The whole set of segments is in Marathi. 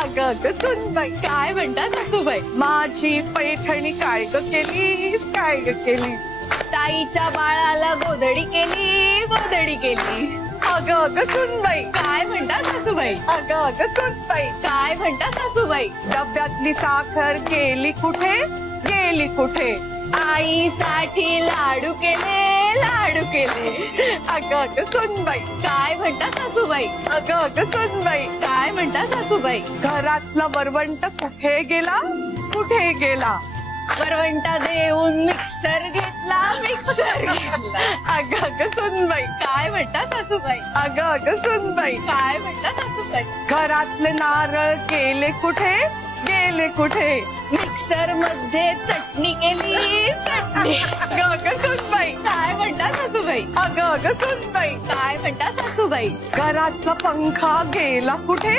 अगं अगं सुनबाई, काय म्हणतात सासूबाई? माझी पैठणी काय ग केलीस, काय ग केलीस? ताईच्या बाळाला गोधडी केली, गोधडी केली. अगं अगं सुनबाई, काय म्हणतात सासूबाई? अगं अगं सुनबाई, काय म्हणतात सासूबाई? डब्यातली साखर गेली कुठे, गेली कुठे? आईसाठी लाडू केले, लाडू केले. अगं अगं सुनबाई, काय म्हणतात सासूबाई? अगं अगं सुनबाई, काय म्हणतात सासूबाई? घरातला वरवंट कुठे गेला, कुठे गेला? वरवंटा देऊन मिक्सर घेतला, मिक्सर घेतला. अगं अगं सुनबाई, काय म्हणतात सासूबाई? अगं अगं सुनबाई, काय म्हणतात सासूबाई? घरातले नारळ गेले कुठे, गेले कुठे? मिक्सर मध्ये चटणी केली, चटणी. अगं अगं सुनबाई, काय म्हणतात सासूबाई? अगं अगं सुनबाई, काय म्हणतात सासूबाई? घरातला पंखा गेला कुठे,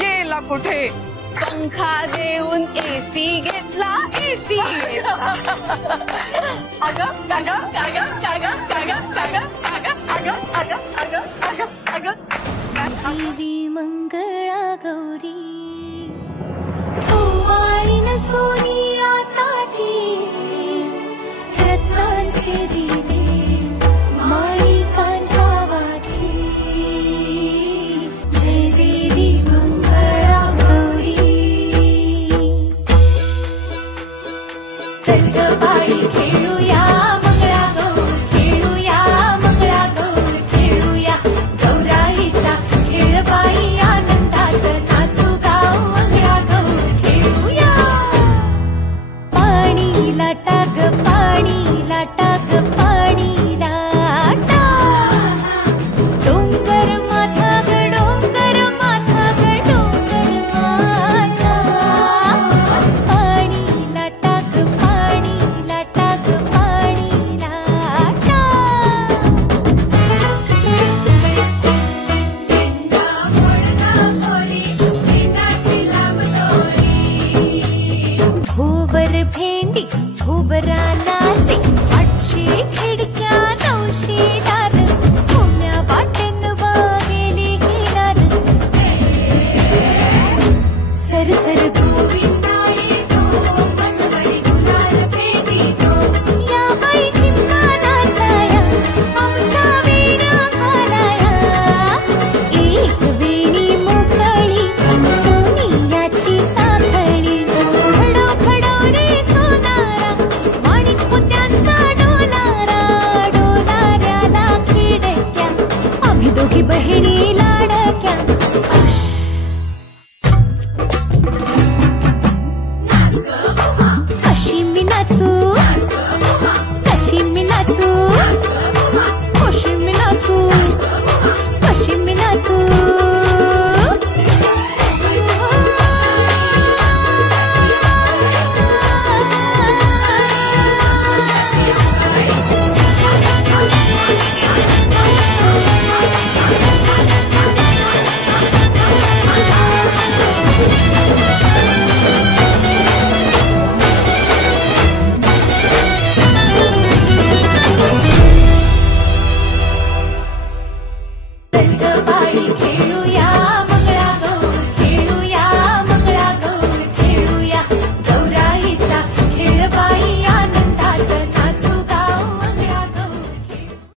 गेला कुठे? पंखा देऊन एसी घेतला, एसी घेतला. अगं अगं अगं अगं अगं अगं अगं अगं अगं अगं अगं देवी मंगळा गौरी ओवाळीन सोनिया ताटी रत्नांचे दिवे माणिकांच्या वाटी. जय देवी मंगळा गौरी. चल ग बाई खेळूया मंगळा गौर, खेळूया मंगळा गौर, खेळूया गौराईचा खेळ बाई आनंदात नाचू गाव मंगळा गौर खेळूया. पाणी लाटा ग पाणी लाटा ग पाणी लाटा. डोंगर माथा ग डोंगर माथा ग डोंगर माथा. पाणी लाटा ग पाणी लाटा ग पाणी लाटा. भोवर भेंडी भोवरा नाचे 800 खिडक्या 900 दार पुण्या वाटेन वागेली ही दार. सरसर